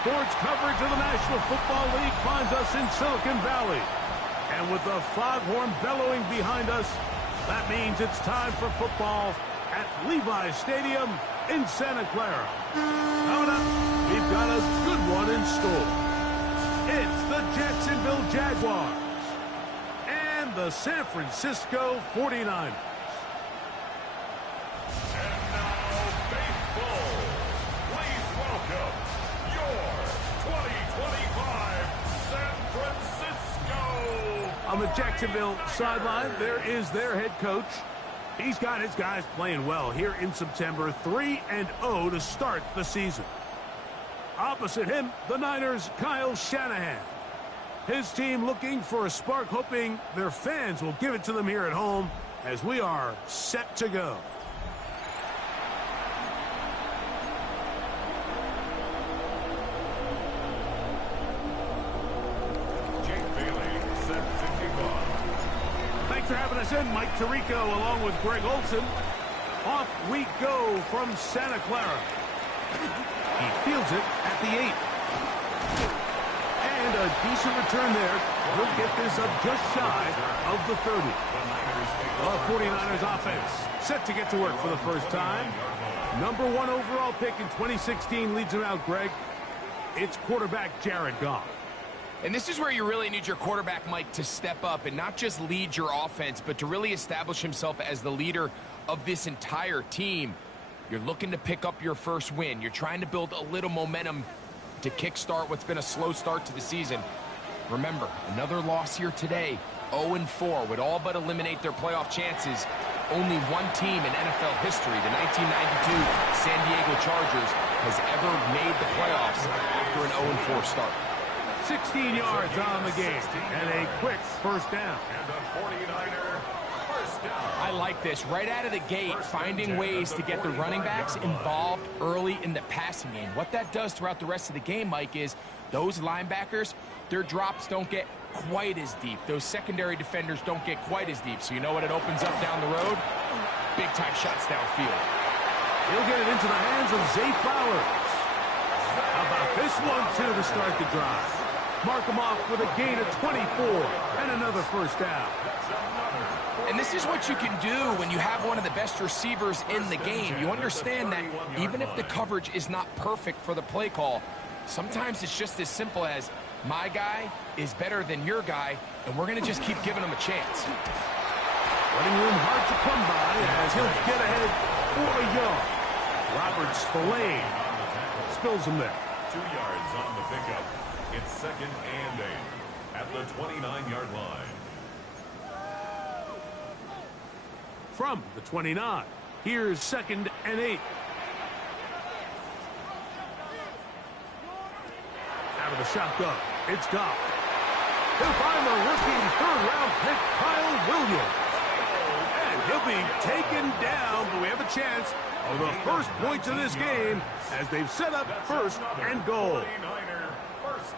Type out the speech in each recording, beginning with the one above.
Sports coverage of the National Football League finds us in Silicon Valley. And with the foghorn bellowing behind us, that means it's time for football at Levi's Stadium in Santa Clara. Coming up, we've got a good one in store. It's the Jacksonville Jaguars and the San Francisco 49ers. And now, baseball. Please welcome your 2025 San Francisco. On the Jacksonville sideline, there is their head coach. He's got his guys playing well here in September, 3-0 to start the season. Opposite him, the Niners' Kyle Shanahan. His team looking for a spark, hoping their fans will give it to them here at home as we are set to go. Thanks for having us in, Mike Tirico, along with Greg Olson. Off we go from Santa Clara. He fields it at the 8. And a decent return there. He'll get this up just shy of the 30. The 49ers offense set to get to work for the first time. Number 1 overall pick in 2016 leads him out, Greg. It's quarterback Jared Goff. And this is where you really need your quarterback, Mike, to step up and not just lead your offense, but to really establish himself as the leader of this entire team. You're looking to pick up your first win. You're trying to build a little momentum to kickstart what's been a slow start to the season. Remember, another loss here today, 0-4, would all but eliminate their playoff chances. Only one team in NFL history, the 1992 San Diego Chargers, has ever made the playoffs after an 0-4 start. 16 yards on the game, and a quick first down. And a 49er first down. I like this. Right out of the gate, finding ways to get the running backs involved early in the passing game. What that does throughout the rest of the game, Mike, is those linebackers, their drops don't get quite as deep. Those secondary defenders don't get quite as deep. So you know what it opens up down the road? Big-time shots downfield. He'll get it into the hands of Zay Flowers. How about this one, too, to start the drive? Mark him off with a gain of 24 and another first down. And this is what you can do when you have one of the best receivers in the game. You understand that even if the coverage is not perfect for the play call, sometimes it's just as simple as my guy is better than your guy, and we're going to just keep giving him a chance. Running room hard to come by as he'll get ahead for a yard. Robert Spillane spills him there. 2 yards on the pickup. It's 2nd and 8 at the 29-yard line. From the 29, here's 2nd and 8. Out of the shotgun, it's Goff. He'll find the rookie third-round pick, Kyle Williams. And he'll be taken down, but we have a chance of the first points of this game as they've set up 1st and goal.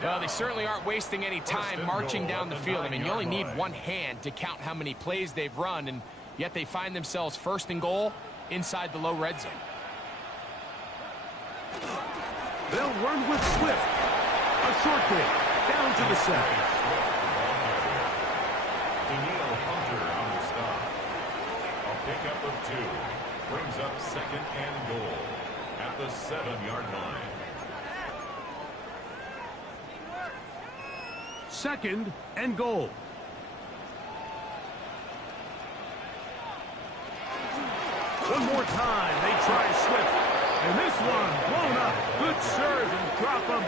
Well, they certainly aren't wasting any time marching down the field. I mean, you only need one hand to count how many plays they've run, and yet they find themselves 1st and goal inside the low red zone. They'll run with Swift. A short kick down to the 7. Daniil Hunter on the stop. A pickup of 2 brings up 2nd and goal at the 7-yard line. 2nd and goal. One more time, they try Swift. And this one blown up. Good serve and drop him.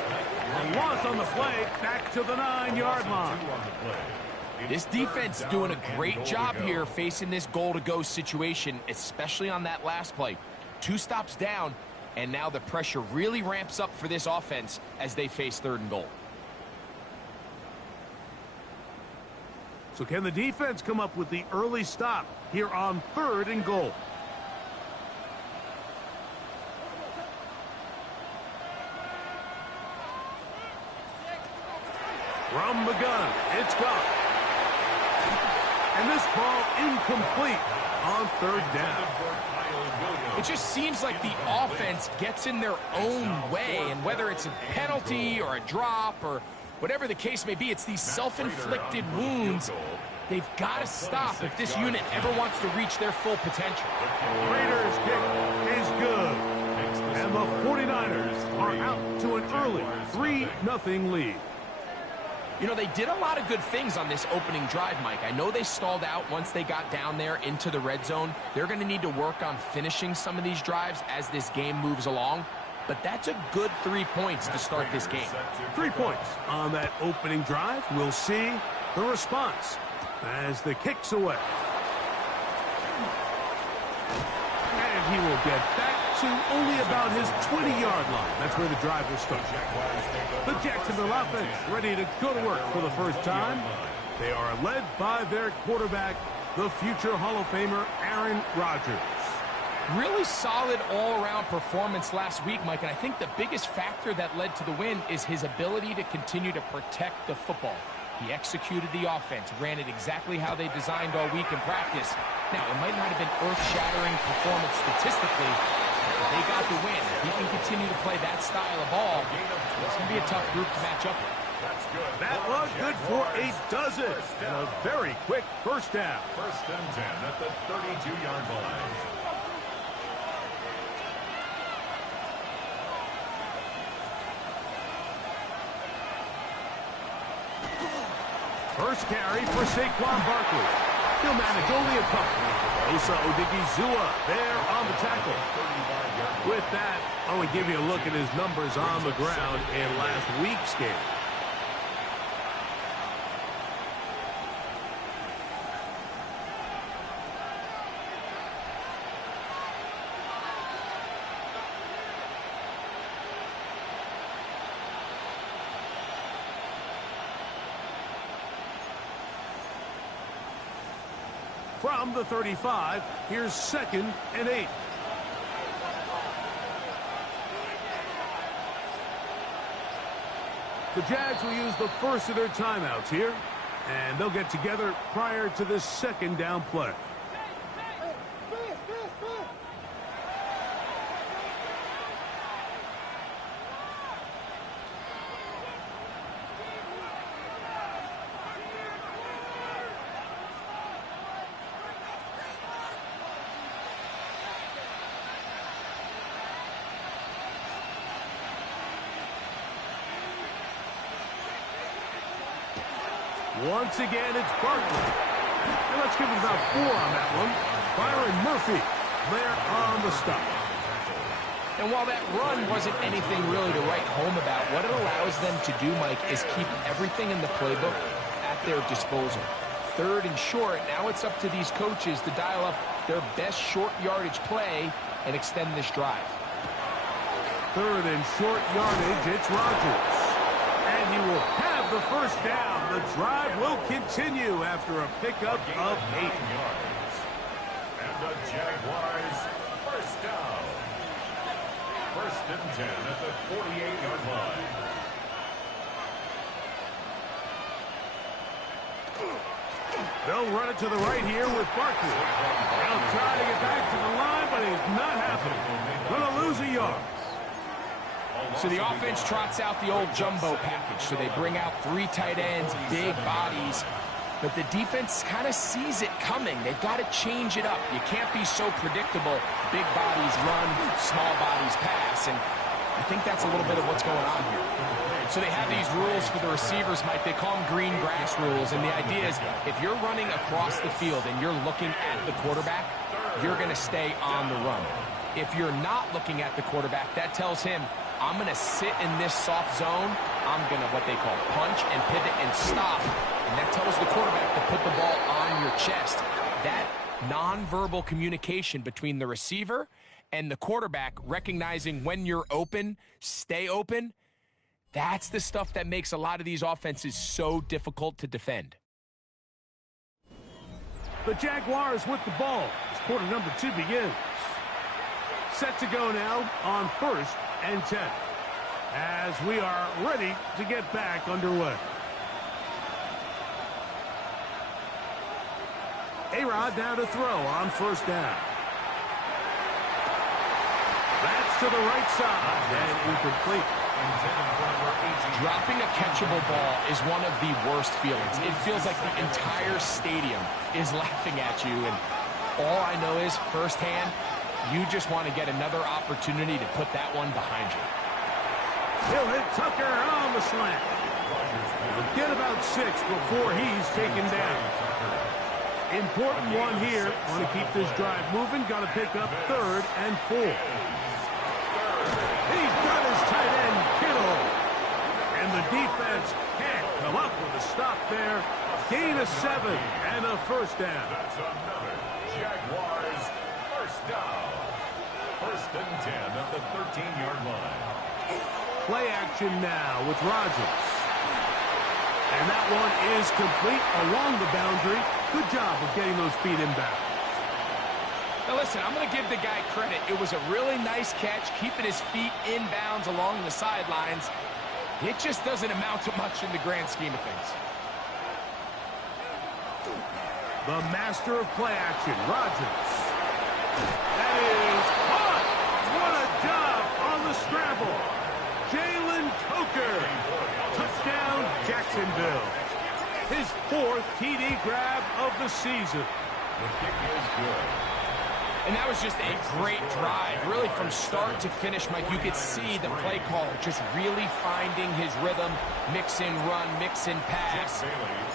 A loss on the play, back to the 9-yard line. This defense doing a great job here facing this goal-to-go situation, especially on that last play. 2 stops down, and now the pressure really ramps up for this offense as they face 3rd and goal. So can the defense come up with the early stop here on 3rd and goal? From the gun, it's Goff. And this ball incomplete. on third down. It just seems like the offense gets in their own way, and whether it's a penalty or a drop or whatever the case may be, it's these self-inflicted wounds they've got to stop if this unit ever wants to reach their full potential. Raiders kick is good. And the 49ers are out to an early 3-0 lead. You know, they did a lot of good things on this opening drive, Mike. I know they stalled out once they got down there into the red zone. They're going to need to work on finishing some of these drives as this game moves along. But that's a good 3 points to start this game. 3 points on that opening drive. We'll see the response as the kick's away. And he will get back to only about his 20-yard line. That's where the drive will start. The Jacksonville offense ready to go to work for the first time. They are led by their quarterback, the future Hall of Famer, Aaron Rodgers. Really solid all-around performance last week, Mike, and I think the biggest factor that led to the win is his ability to continue to protect the football. He executed the offense, ran it exactly how they designed all week in practice. Now, it might not have been earth-shattering performance statistically, but they got the win. If he can continue to play that style of ball, it's going to be a tough group to match up with. That was good for a dozen and a very quick first down. First and 10 at the 32-yard line. First carry for Saquon Barkley. He'll manage only a couple. Osa Odigizua there on the tackle. With that, I want to give you a look at his numbers on the ground in last week's game. From the 35, here's 2nd and 8. The Jags will use the first of their timeouts here, and they'll get together prior to the second down play. Once again, it's Barkley. And let's give it about 4 on that one. Byron Murphy there on the stop. And while that run wasn't anything really to write home about, what it allows them to do, Mike, is keep everything in the playbook at their disposal. 3rd and short, now it's up to these coaches to dial up their best short yardage play and extend this drive. 3rd and short yardage, it's Rodgers. And he will have the first down. The drive will continue after a pickup of 8 yards. And the Jaguars first down. First and 10 at the 48-yard line. They'll run it to the right here with Barkley. They'll try to get back to the line, but it's not happening. Going to lose a yard. So the offense trots out the old jumbo package. So they bring out 3 tight ends, big bodies. But the defense kind of sees it coming. They've got to change it up. You can't be so predictable. Big bodies run, small bodies pass. And I think that's a little bit of what's going on here. So they have these rules for the receivers, Mike. They call them green grass rules. And the idea is if you're running across the field and you're looking at the quarterback, you're going to stay on the run. If you're not looking at the quarterback, that tells him, I'm going to sit in this soft zone. I'm going to what they call punch and pivot and stop. And that tells the quarterback to put the ball on your chest. That nonverbal communication between the receiver and the quarterback, recognizing when you're open, stay open, that's the stuff that makes a lot of these offenses so difficult to defend. The Jaguars with the ball as quarter number 2 begins. Set to go now on 1st and 10 as we are ready to get back underway. A-Rod now to throw on first down. That's to the right side and incomplete. Dropping a catchable ball is one of the worst feelings. It feels like the entire stadium is laughing at you, and all I know is firsthand, you just want to get another opportunity to put that one behind you. He'll hit Tucker on the slant. Get about 6 before he's taken down. Important one here. Want to keep this drive moving. Got to pick up 3rd and 4. He's got his tight end, Kittle. And the defense can't come up with a stop there. Gain of 7 and a first down. That's another Jaguars first down. 1st and 10 at the 13-yard line. Play action now with Rodgers. And that one is complete along the boundary. Good job of getting those feet inbound. Now listen, I'm going to give the guy credit. It was a really nice catch, keeping his feet inbounds along the sidelines. It just doesn't amount to much in the grand scheme of things. The master of play action, Rodgers. That is caught. What a job on the scramble. Jalen Coker. Touchdown, Jacksonville. His 4th TD grab of the season. The kick is good. And that was just a great drive. Really, from start to finish, Mike, you could see the play caller just really finding his rhythm. Mix in run, mix in pass.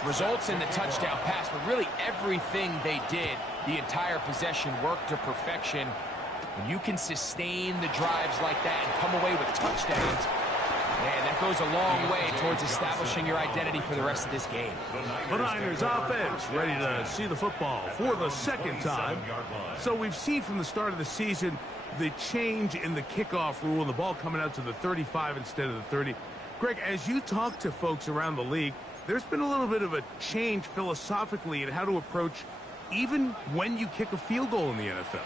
Results in the touchdown pass, but really everything they did, the entire possession worked to perfection. When you can sustain the drives like that and come away with touchdowns, man, that goes a long way towards establishing your identity for the rest of this game. The Niners offense ready to see the football for the 2nd time. So we've seen from the start of the season the change in the kickoff rule and the ball coming out to the 35 instead of the 30. Greg, as you talk to folks around the league, there's been a little bit of a change philosophically in how to approach even when you kick a field goal in the NFL.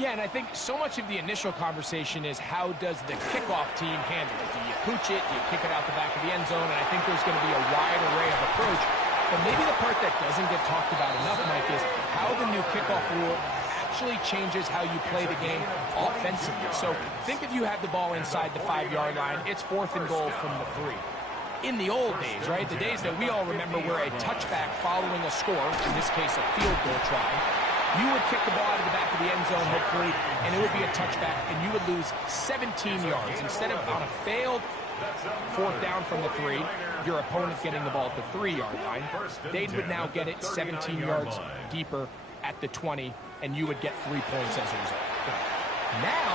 Yeah, and I think so much of the initial conversation is how does the kickoff team handle it? Do you pooch it? Do you kick it out the back of the end zone? And I think there's going to be a wide array of approach. But maybe the part that doesn't get talked about enough, Mike, is how the new kickoff rule actually changes how you play the game offensively. So think if you have the ball inside the 5-yard line, it's 4th and goal from the 3. In the old days, right, the days that we all remember where a touchback following a score, in this case a field goal try, you would kick the ball out of the back of the end zone, hopefully, and it would be a touchback, and you would lose 17 yards. Instead of on a failed 4th down from the 3, your opponent getting the ball at the 3-yard line, they would now get it 17 yards deeper at the 20, and you would get 3 points as a result. Now,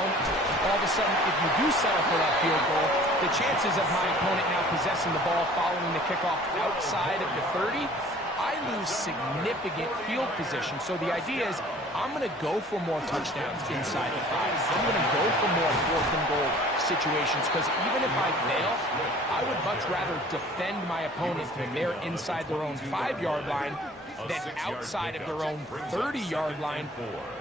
all of a sudden, if you do settle for that field goal, the chances of my opponent now possessing the ball following the kickoff outside of the 30, I lose significant field position. So the idea is I'm going to go for more touchdowns inside the 5. I'm going to go for more 4th and goal situations because even if I fail, I would much rather defend my opponent when they're inside their own 5-yard line than outside of their own 30-yard line,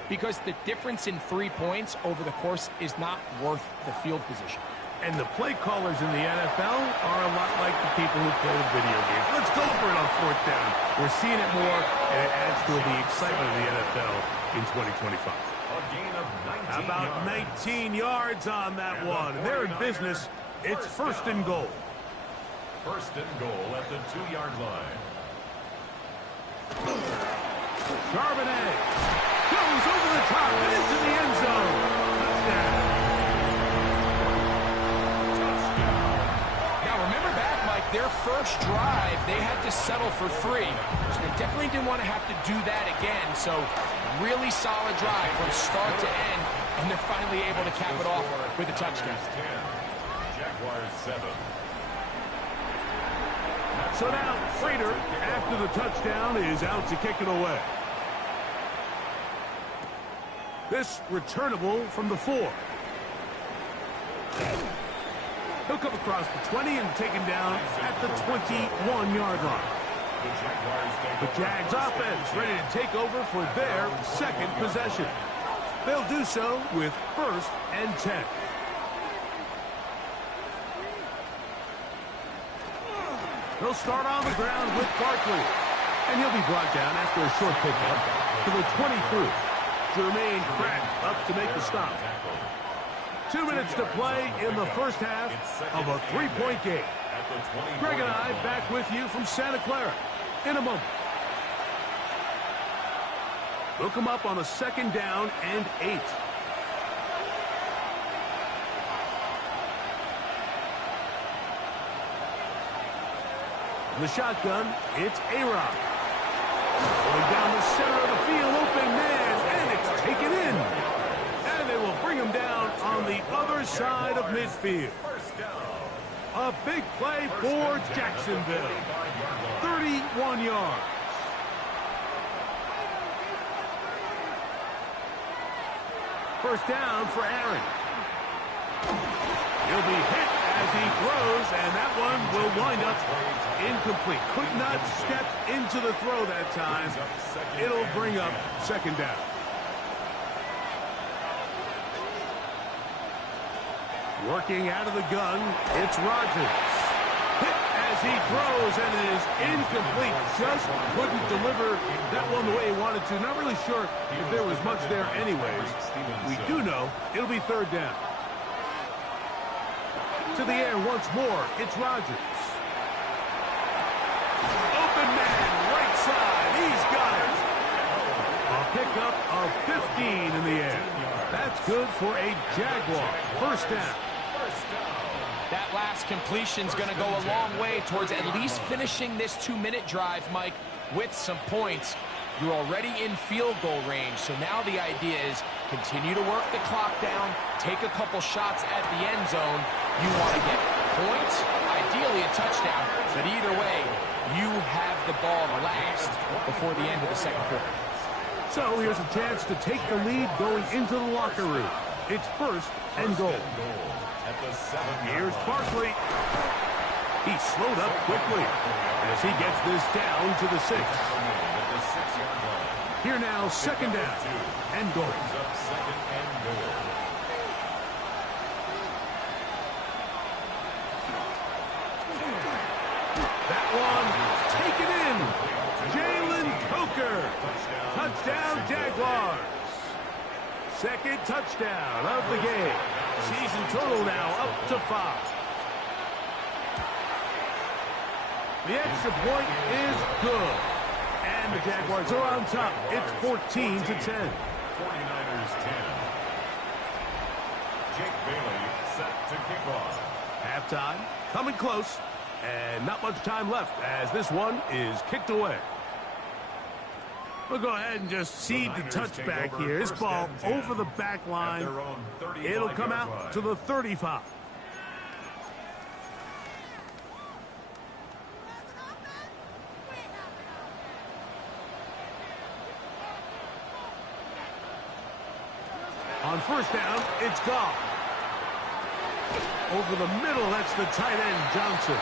because the difference in 3 points over the course is not worth the field position. And the play callers in the NFL are a lot like the people who play the video games. Let's go for it on 4th down. We're seeing it more, and it adds to the excitement of the NFL in 2025. How about 19 yards on that one? They're in business. It's 1st and goal. 1st and goal at the 2-yard line. Charbonnet goes over the top and into the end zone. Touchdown. Now remember back, Mike, their first drive, they had to settle for 3. So they definitely didn't want to have to do that again. So really solid drive from start to end, and they're finally able to cap it off with a touchdown. Jaguars 7. So now Frater, after the touchdown, is out to kick it away. This returnable from the 4. He'll come across the 20 and taken down at the 21-yard line. The Jags offense ready to take over for their 2nd possession. They'll do so with 1st and 10. They'll start on the ground with Barkley. And he'll be brought down after a short pickup to the 23. Jermaine Pratt up to make the stop. 2 minutes to play in the first half of a 3-point game. Greg and I back with you from Santa Clara in a moment. Look him up on a 2nd down and 8. In the shotgun, it's A-Rob. Going down the center of the field, open man, and it's taken in. And they will bring him down on the other side of midfield. A big play for Jacksonville. 31 yards. First down for Aaron. He'll be hit as he throws, and that one will wind up incomplete. Could not step into the throw that time. It'll bring up 2nd down. Working out of the gun, it's Rodgers. Hit as he throws, and it is incomplete. Just couldn't deliver that one the way he wanted to. Not really sure if there was much there anyways. We do know it'll be 3rd down. To the air once more, it's Rodgers. Open man, right side, he's got it. A pickup of 15 in the air. That's good for a Jaguar. First down. That last completion's going to go a long way towards at least finishing this 2-minute drive, Mike, with some points. You're already in field goal range, so now the idea is continue to work the clock down, take a couple shots at the end zone. You want to get points, ideally a touchdown, but either way, you have the ball last before the end of the 2nd quarter. So here's a chance to take the lead going into the locker room. It's 1st and goal. Here's Barkley. He slowed up quickly as he gets this down to the 6. Here now, 2nd down and goal. That one taken in. Jalen Coker. Touchdown, Jaguars. 2nd touchdown of the game. Season total now up to 5. The extra point is good. And the Jaguars are on top. It's 14-10. 49ers 10. Jake Bailey set to kick off. Halftime coming close. And not much time left as this one is kicked away. We'll go ahead and just cede the touchback here. This ball over the back line. It'll come out to the 35. On first down, it's Goff. Over the middle, that's the tight end, Johnson.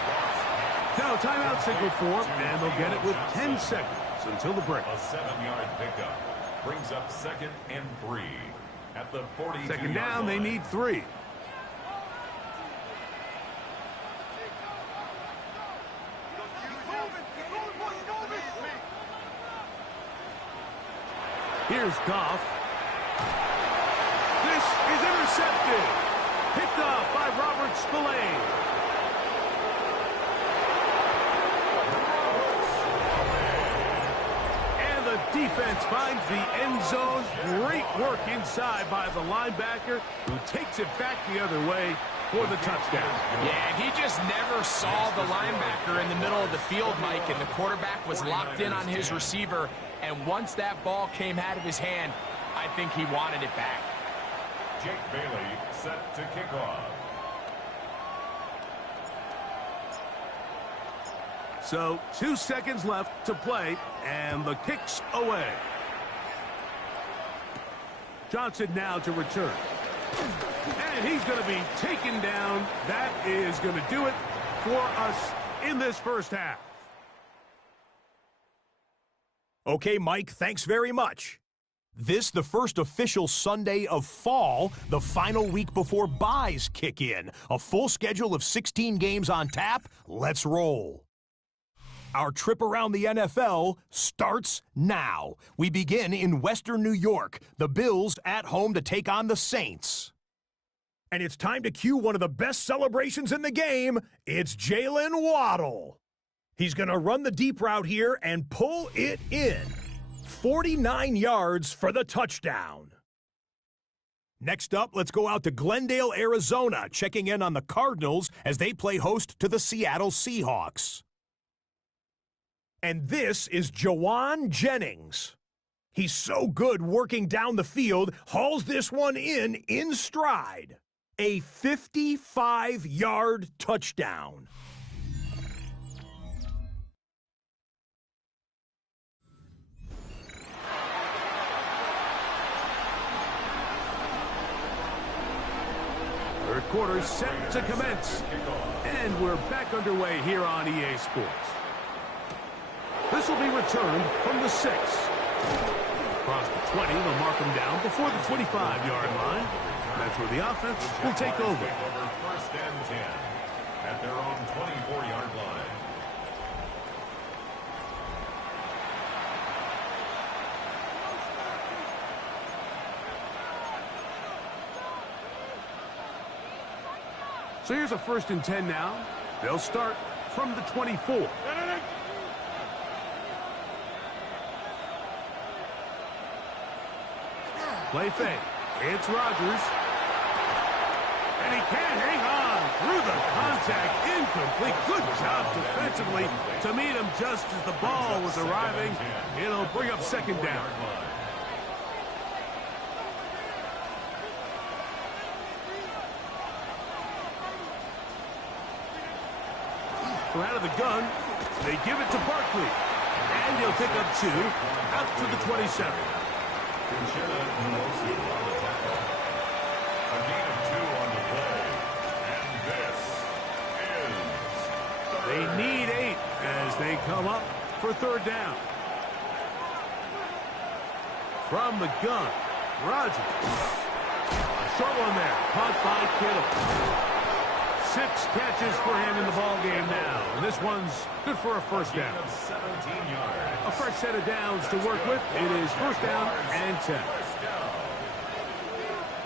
Now, timeout signal for, and they'll get it with 10 seconds until the break. A 7-yard pickup brings up 2nd and 3 at the 42. 2nd down, they need 3. Here's Goff. This is intercepted. Picked off by Robert Spillane. And the defense finds the end zone. Great work inside by the linebacker, who takes it back the other way for the touchdown. Yeah, he just never saw the linebacker in the middle of the field, Mike, and the quarterback was locked in on his receiver. And once that ball came out of his hand, I think he wanted it back. Jake Bailey set to kick off. So 2 seconds left to play, and the kick's away. Johnson now to return. And he's going to be taken down. That is going to do it for us in this first half. Okay, Mike, thanks very much. This, the first official Sunday of fall, the final week before byes kick in. A full schedule of 16 games on tap. Let's roll. Our trip around the NFL starts now. We begin in Western New York. The Bills at home to take on the Saints. And it's time to cue one of the best celebrations in the game. It's Jalen Waddle. He's going to run the deep route here and pull it in. 49 yards for the touchdown. Next up, let's go out to Glendale, Arizona, checking in on the Cardinals as they play host to the Seattle Seahawks. And this is Jawan Jennings. He's so good working down the field, hauls this one in stride. A 55-yard touchdown. Third quarter set to commence. And we're back underway here on EA Sports. This will be returned from the 6. Across the 20, they'll mark them down before the 25-yard line. That's where the offense will take over. First and 10 at their own 24-yard line. So here's a 1st and 10 now. They'll start from the 24. Play fake. It's Rodgers. And he can't hang on through the contact. Incomplete. Good job defensively to meet him just as the ball was arriving. It'll bring up 2nd down. So out of the gun, they give it to Barkley. And he'll pick up 2 out to the 27. A gain of 2 on the play. And this is they need 8 as they come up for 3rd down. From the gun, Rodgers. A short one there, caught by Kittle. 6 catches for him in the ball game now. And this one's good for a 1st down. 17 yards. A fresh set of downs to work with. It is 1st down and 10.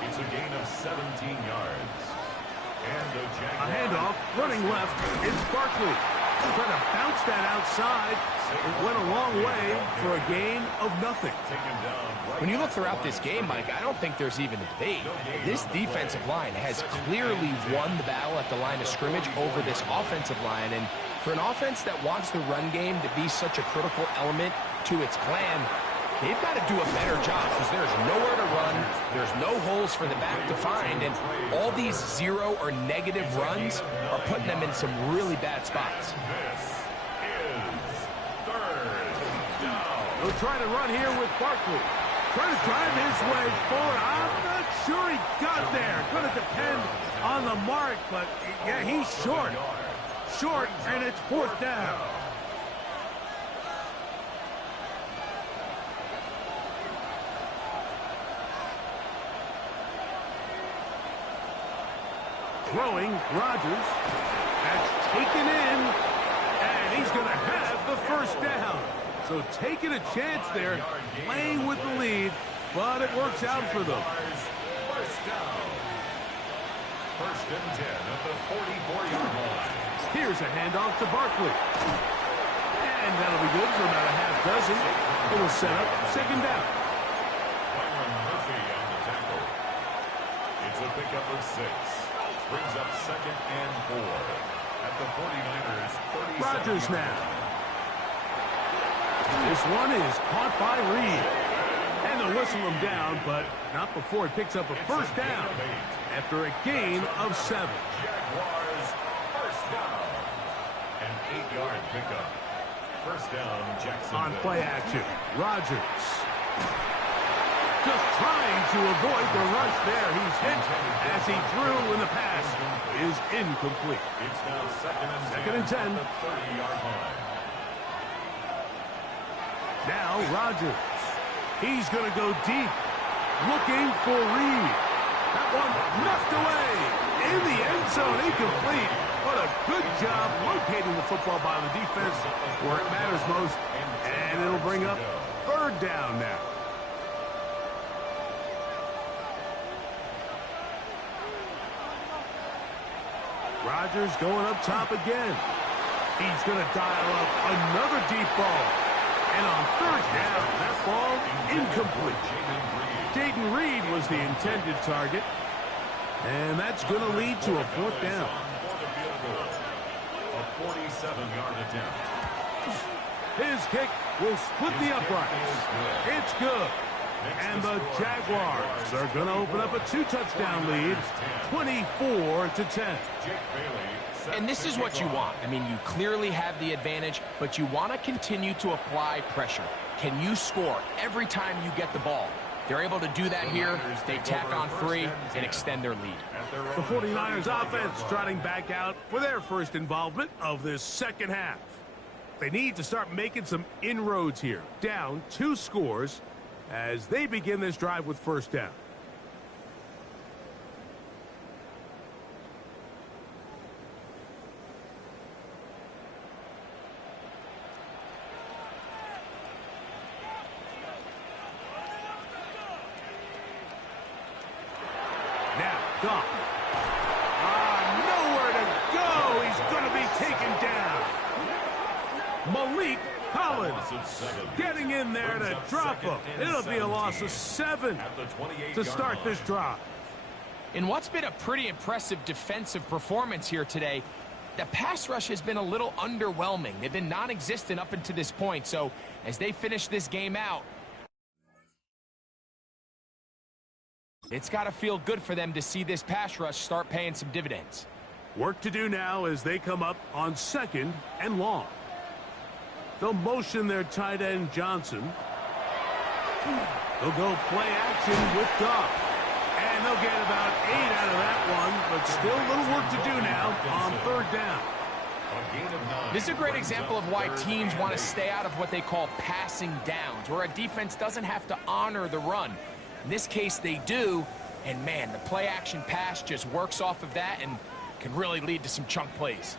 It's a gain of 17 yards. And the Jaguars. A handoff, running left. It's Barkley. Trying to bounce that outside. It went a long way for a gain of nothing. When you look throughout this game, Mike, I don't think there's even a debate. This defensive line has clearly won the battle at the line of scrimmage over this offensive line. And for an offense that wants the run game to be such a critical element to its plan, they've got to do a better job because there's nowhere to run. There's no holes for the back to find. And all these 0 or negative runs are putting them in some really bad spots. They'll try to run here with Barkley. Trying to drive his way forward. I'm not sure he got there. Going to depend on the mark, but yeah, he's short. Short, and it's 4th down. Throwing, Rodgers. That's taken in, and he's going to have the 1st down. So taking a chance there, playing with the lead, but it works out for them. 1st down. 1st and 10 at the 44-yard line. Here's a handoff to Barkley. And that'll be good for about a half dozen. It'll set up 2nd down. Byron Murphy on the tackle. It's a pickup of 6. Brings up 2nd and 4 at the 49ers. Rodgers now. This one is caught by Reed. And they'll whistle him down, but not before he picks up a 1st down after a gain of 7. Jaguars 1st down. An 8-yard pickup. 1st down, Jacksonville. On play action, Rodgers. Just trying to avoid the rush there. He's hit as he threw when the pass is incomplete. It's now 2nd and 10. at the 30-yard line. Now Rodgers. He's going to go deep. Looking for Reed. That one knocked away. In the end zone, incomplete. What a good job locating the football by the defense where it matters most. And it'll bring up third down now. Rodgers going up top again. He's going to dial up another deep ball. And on third down, that ball incomplete. Jaden Reed was the intended target. And that's going to lead to a fourth down. A 47-yard attempt. His kick will split the uprights. It's good. And the Jaguars are going to open up a 2-touchdown lead, 24-10. And this is what you want. I mean, you clearly have the advantage, but you want to continue to apply pressure. Can you score every time you get the ball? They're able to do that here. They tack on 3 and extend their lead. The 49ers offense trotting back out for their first involvement of this second half. They need to start making some inroads here. Down 2 scores as they begin this drive with first down. Now, Goff. Nowhere to go. He's going to be taken down. Malik Collins getting in there to drop him. It'll be a loss of 7 to start this drive. In what's been a pretty impressive defensive performance here today, the pass rush has been a little underwhelming. They've been non-existent up until this point. So as they finish this game out, it's got to feel good for them to see this pass rush start paying some dividends. Work to do now as they come up on 2nd and long. They'll motion their tight end Johnson. They'll go play action with Goff. And they'll get about 8 out of that one, but still a little work to do now on third down. This is a great example of why teams want to stay out of what they call passing downs, where a defense doesn't have to honor the run. In this case, they do, and man, the play-action pass just works off of that and can really lead to some chunk plays.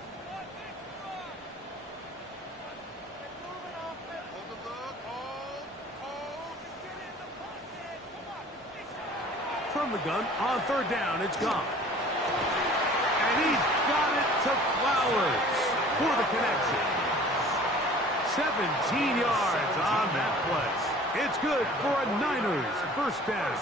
From the gun, on third down, it's gone. And he's got it to Flowers for the connection. 17 yards on that play. It's good for a Niners first down.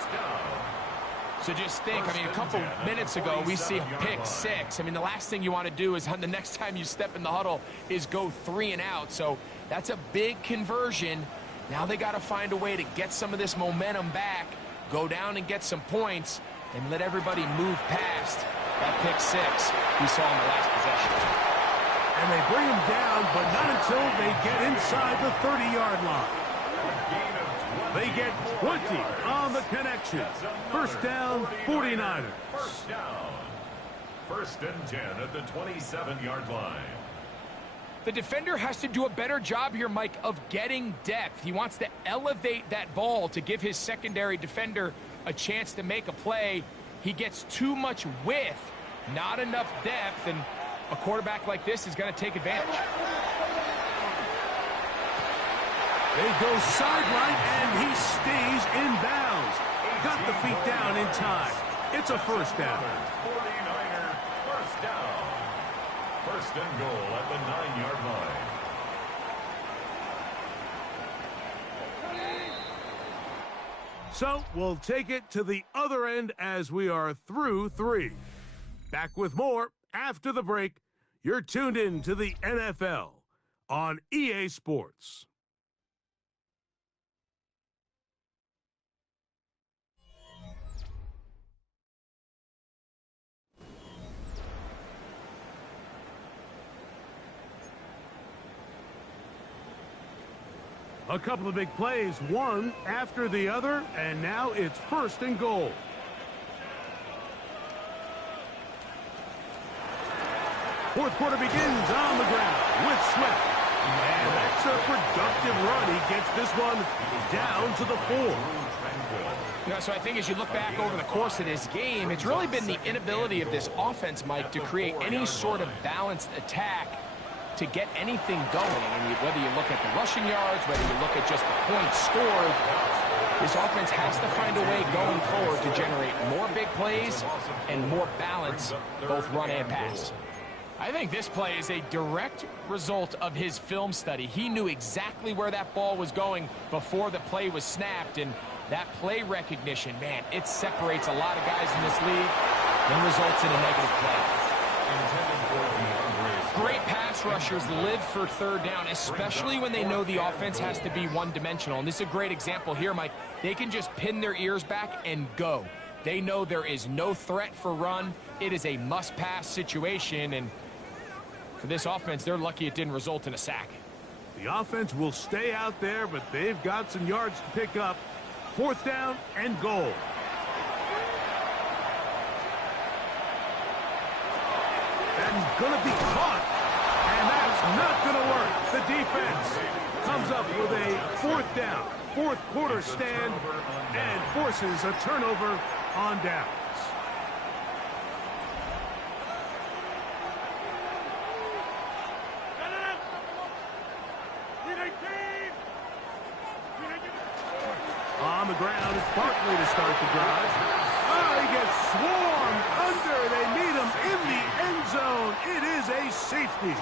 So just think, I mean, a couple minutes ago, we see a pick 6. I mean, the last thing you want to do is the next time you step in the huddle is go 3 and out. So that's a big conversion. Now they got to find a way to get some of this momentum back, go down and get some points, and let everybody move past that pick 6 we saw in the last possession. And they bring him down, but not until they get inside the 30-yard line. They get 20 on the connection. First down, 49ers. First down. 1st and 10 at the 27-yard line. The defender has to do a better job here, Mike, of getting depth. He wants to elevate that ball to give his secondary defender a chance to make a play. He gets too much width, not enough depth, and a quarterback like this is going to take advantage. They go sideline, and he stays in bounds. Got the feet down in time. It's a first down. 49er first down. 1st and goal at the 9-yard line. So we'll take it to the other end as we are through 3. Back with more after the break. You're tuned in to the NFL on EA Sports. A couple of big plays, one after the other, and now it's 1st and goal. Fourth quarter begins on the ground with Swift. And that's a productive run. He gets this one down to the 4. You know, so I think as you look back over the course of this game, it's really been the inability of this offense, Mike, to create any sort of balanced attack to get anything going. And whether you look at the rushing yards, whether you look at just the points scored, this offense has to find a way going forward to generate more big plays and more balance, both run and pass. I think this play is a direct result of his film study. He knew exactly where that ball was going before the play was snapped, and that play recognition, man, it separates a lot of guys in this league and results in a negative play. Great pass rushers live for third down, especially when they know the offense has to be one-dimensional. And this is a great example here, Mike. They can just pin their ears back and go. They know there is no threat for run. It is a must-pass situation, and for this offense, they're lucky it didn't result in a sack. The offense will stay out there, but they've got some yards to pick up. 4th down and goal. And going to be caught. And that's not going to work. The defense comes up with a 4th down, 4th quarter stand, and forces a turnover on downs. On the ground, it's Barkley to start the drive. Oh, he gets swarmed under. They meet him in the end zone. It is a safety.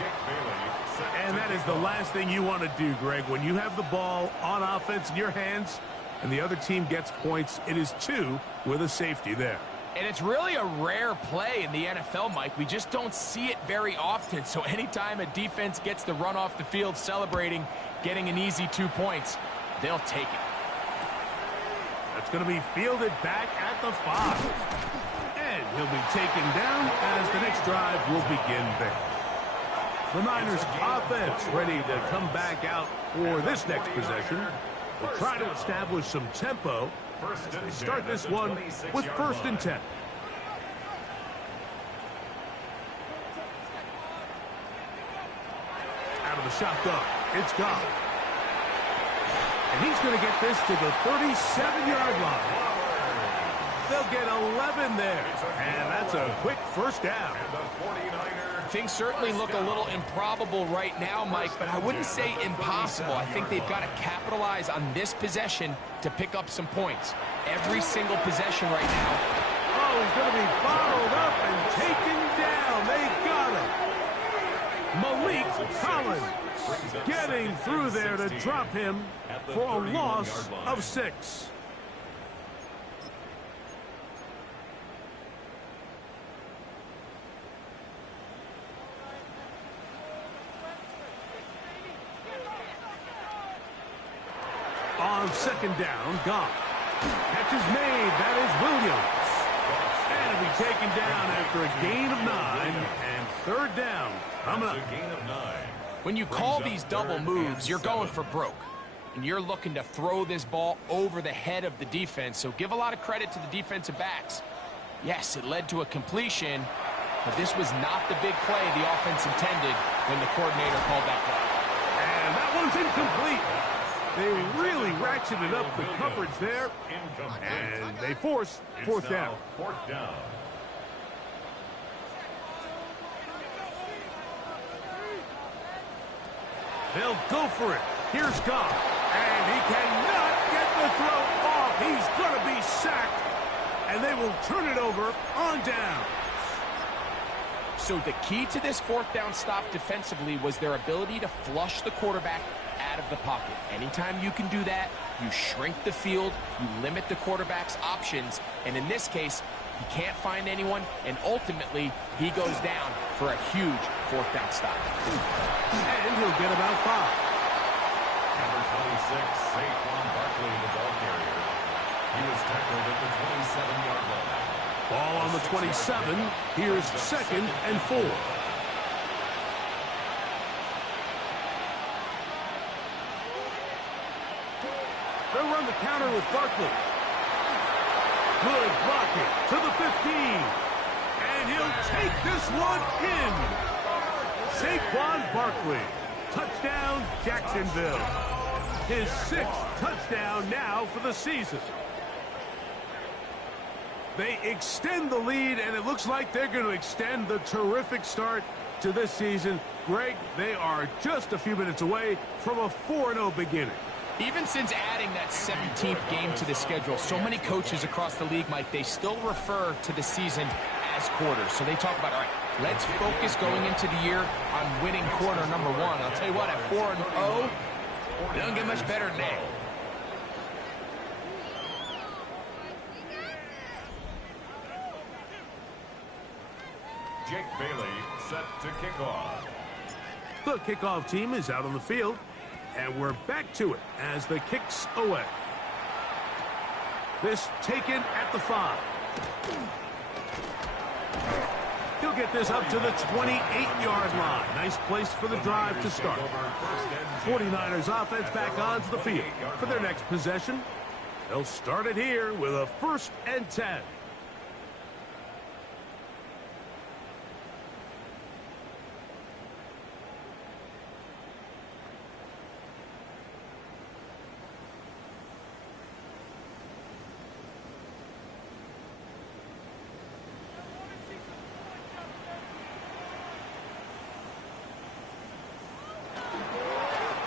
And that is the last thing you want to do, Greg. When you have the ball on offense in your hands and the other team gets points, it is 2 with a safety there. And it's really a rare play in the NFL, Mike. We just don't see it very often. So anytime a defense gets the run off the field celebrating, getting an easy 2 points, they'll take it. That's going to be fielded back at the 5. And he'll be taken down as the next drive will begin there. The Niners offense ready to come back out for this next possession. They'll try to establish some tempo as they start this one with 1st and 10. Out of the shotgun, it's Goff. And he's going to get this to the 37-yard line. They'll get 11 there. And that's a quick 1st down. Things certainly look a little improbable right now, Mike, but I wouldn't say impossible. I think they've got to capitalize on this possession to pick up some points. Every single possession right now. Oh, he's going to be bottled up and taken down. They got him. Malik Collins getting through there to drop him for a loss of 6. On 2nd down, Goff. Catch is made. That is Williams. And it'll be taken down after a gain of 9. And 3rd down coming up. When you call these double moves, you're going for broke. And you're looking to throw this ball over the head of the defense. So give a lot of credit to the defensive backs. Yes, it led to a completion, but this was not the big play the offense intended when the coordinator called that play. And that one's incomplete. They really ratcheted up the coverage there, and they force 4th down. 4th down. They'll go for it. Here's Goff, and he cannot get the throw off. He's going to be sacked, and they will turn it over on down. So the key to this 4th down stop defensively was their ability to flush the quarterback out of the pocket. Anytime you can do that, you shrink the field, you limit the quarterback's options, and in this case, he can't find anyone, and ultimately, he goes down for a huge 4th down stop. And he'll get about 5. Number 26, Saquon Barkley, the ball carrier. He was tackled at the 27-yard line. Ball on the 27. Here's 2nd and 4. They'll run the counter with Barkley. Good blocking to the 15. And he'll take this one in. Saquon Barkley Touchdown, Jacksonville. His 6th touchdown now for the season. They extend the lead, and it looks like they're going to extend the terrific start to this season. Greg, they are just a few minutes away from a 4-0 beginning. Even since adding that 17th game to the schedule, so many coaches across the league, Mike, they still refer to the season as quarters. So they talk about, all right, let's focus going into the year on winning quarter number 1. I'll tell you what, at 4-0, it doesn't get much better than that. Jake Bailey set to kick off. The kickoff team is out on the field, and we're back to it as the kick's away. This taken at the 5. He'll get this up to the 28-yard line. Nice place for the drive to start. 49ers offense back onto the field for their next possession. They'll start it here with a 1st and 10.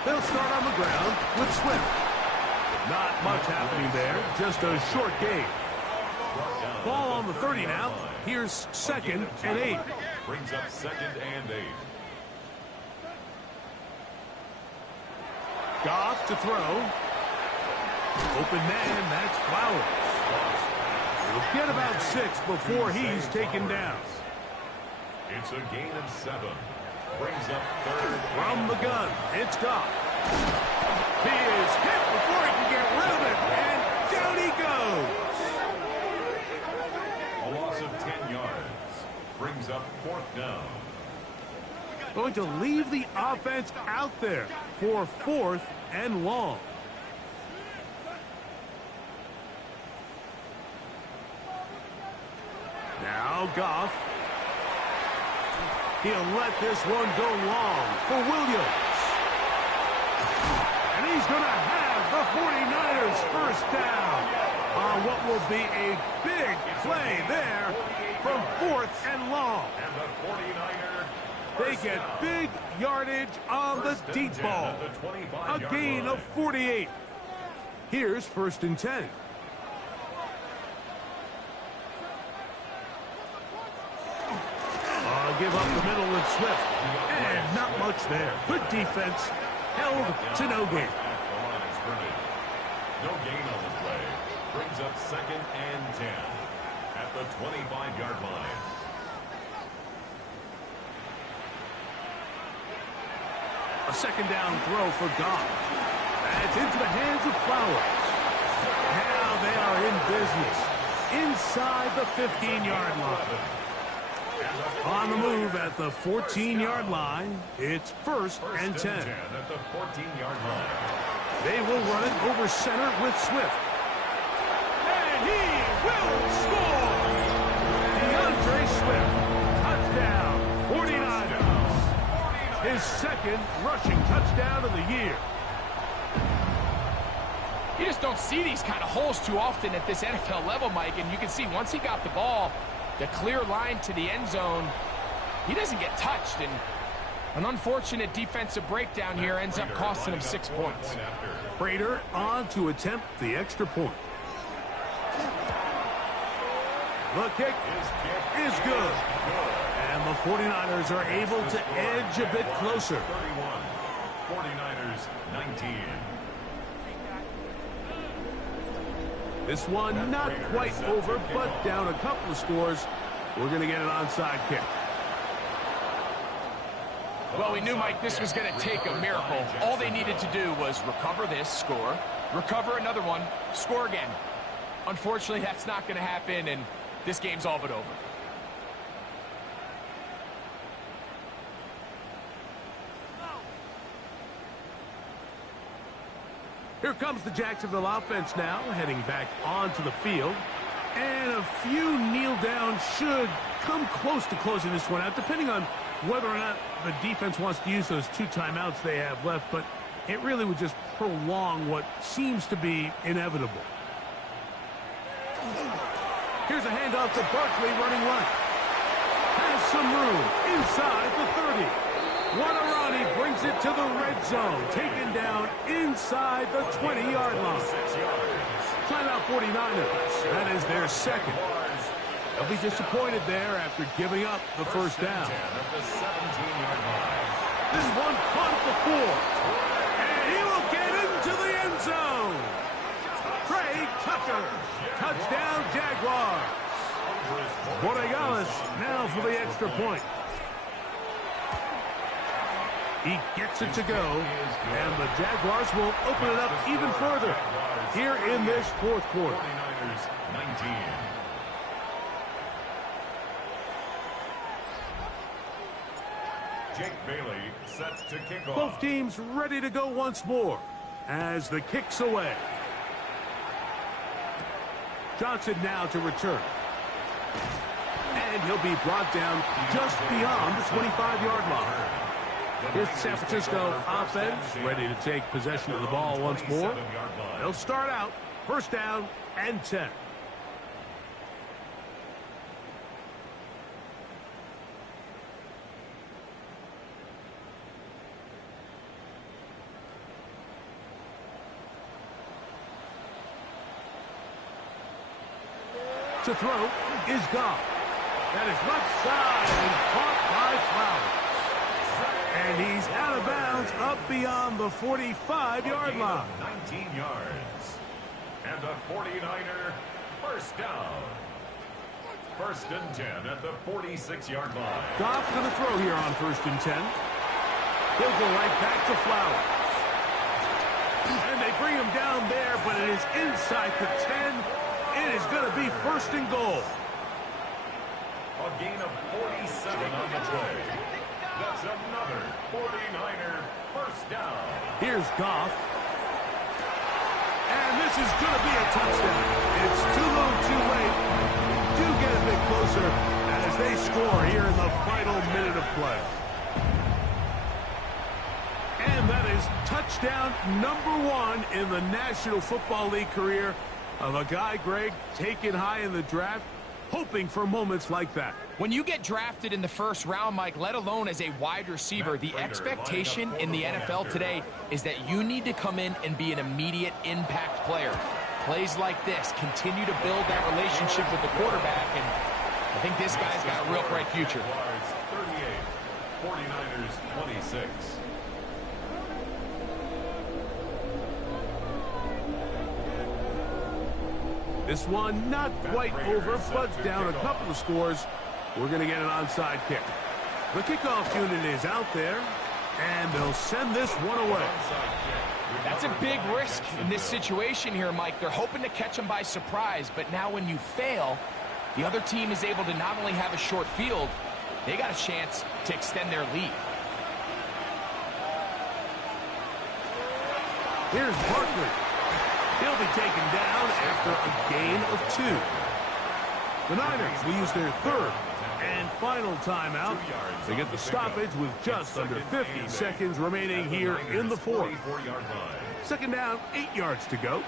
They'll start on the ground with Swift. Not much happening there, just a short gain. Ball on the 30 now. Here's 2nd and 8. Brings up 2nd and 8. Goff to throw. Open man, that's Flowers. He'll get about 6 before he's taken down. It's a gain of 7. Brings up 3rd. From the gun, it's Goff. He is hit before he can get rid of it, and down he goes. A loss of 10 yards. Brings up 4th down. Going to leave the offense out there for 4th and long. Now Goff. He'll let this one go long for Williams. And he's going to have the 49ers first down on what will be a big play there from 4th and long. And the 49ers They get big yardage on the deep ball. A gain of 48. Here's 1st and 10. Give up the middle with Swift. And not much there. Good defense. Held to no gain. No gain on the play. Brings up 2nd and 10 at the 25-yard line. A 2nd down throw for Goff. That's into the hands of Flowers. Now they are in business. Inside the 15-yard line. On the move at the 14-yard line, it's 1st and 10. At the 14-yard line. They will run it over center with Swift. And he will score! DeAndre Swift, touchdown, 49ers. His 2nd rushing touchdown of the year. You just don't see these kind of holes too often at this NFL level, Mike, and you can see once he got the ball, the clear line to the end zone, he doesn't get touched, and an unfortunate defensive breakdown here ends up costing him 6 points. Prater on to attempt the extra point. The kick is good. And the 49ers are able to edge a bit closer. 31, 49ers 19. This one not quite over, but down a couple of scores. We're going to get an onside kick. Well, we knew, Mike, this was going to take a miracle. All they needed to do was recover this, score, recover another one, score again. Unfortunately, that's not going to happen, and this game's all but over. Here comes the Jacksonville offense now, heading back onto the field. And a few kneel down should come close to closing this one out, depending on whether or not the defense wants to use those 2 timeouts they have left, but it really would just prolong what seems to be inevitable. Here's a handoff to Barkley running left. Has some room inside the 30. Guarani brings it to the red zone. Taken down inside the 20-yard line. Timeout 49ers. That is their second. They'll be disappointed there after giving up the first down. This one caught at the 4. And he will get into the end zone. Craig Tucker. Touchdown, Jaguars. Borregales now for the extra point. He gets it to go, and the Jaguars will open it up even further here in this fourth quarter. 49ers 19. Jake Bailey sets to kick off. Both teams ready to go once more as the kick's away. Johnson now to return. And he'll be brought down just beyond the 25-yard line. Here's the San Francisco offense ready to take possession of the ball once more. They'll start out first down and 10. To throw is Goff. That is left side and caught by Flowers. And he's out of bounds up beyond the 45-yard line. 19 yards. And the 49er first down. First and 10 at the 46-yard line. Goff to the throw here on first and 10. He'll go right back to Flowers. And they bring him down there, but it is inside the 10. It is going to be first and goal. A gain of 47 on the play. That's another 49er first down. Here's Goff. And this is going to be a touchdown. It's too little too late. Do get a bit closer as they score here in the final minute of play. And that is touchdown number 1 in the National Football League career of a guy, Greg, taken high in the draft, hoping for moments like that. When you get drafted in the first round, Mike, let alone as a wide receiver, the expectation in the NFL today is that you need to come in and be an immediate impact player. Plays like this continue to build that relationship with the quarterback, and I think this guy's got a real bright future. 38, 49ers 26. This one not quite over, but down a couple of scores. We're going to get an onside kick. The kickoff unit is out there, and they'll send this one away. That's a big risk in this situation here, Mike. They're hoping to catch him by surprise, but now when you fail, the other team is able to not only have a short field, they got a chance to extend their lead. Here's Barkley. He'll be taken down after a gain of 2. The Niners will use their third and final timeout. They get the stoppage with just under 50 seconds remaining here in the fourth. Second down, 8 yards to go.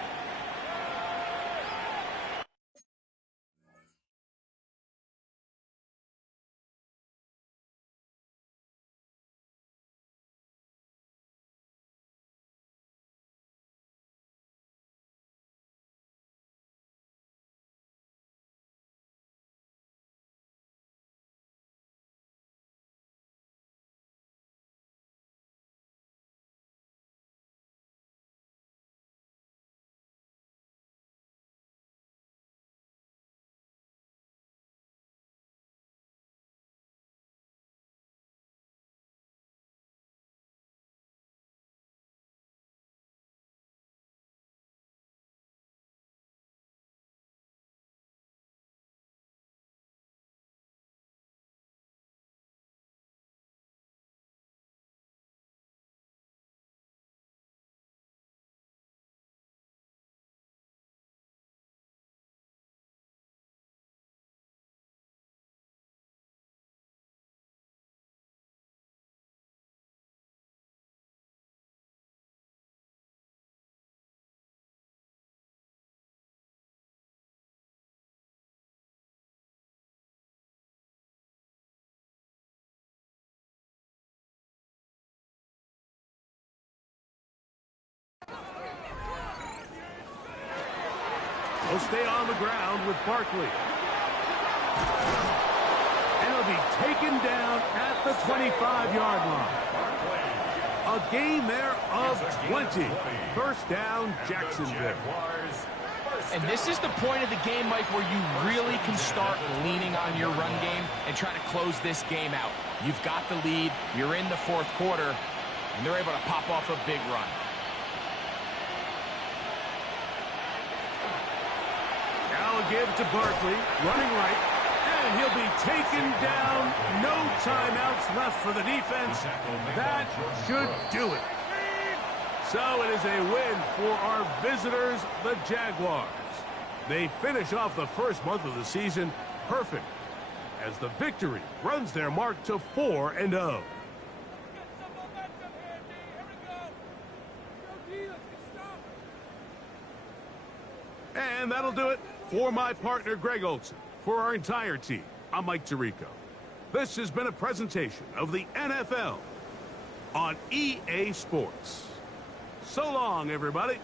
He'll stay on the ground with Barkley. And he'll be taken down at the 25-yard line. A gain there of 20. First down, Jacksonville. And this is the point of the game, Mike, where you really can start leaning on your run game and try to close this game out. You've got the lead, you're in the fourth quarter, and they're able to pop off a big run. Now a give to Barkley, running right, and he'll be taken down. No timeouts left for the defense. That should do it. So it is a win for our visitors, the Jaguars. They finish off the first month of the season perfect, as the victory runs their mark to 4-0. And that'll do it for my partner, Greg Olson. For our entire team, I'm Mike Tirico. This has been a presentation of the NFL on EA Sports. So long, everybody.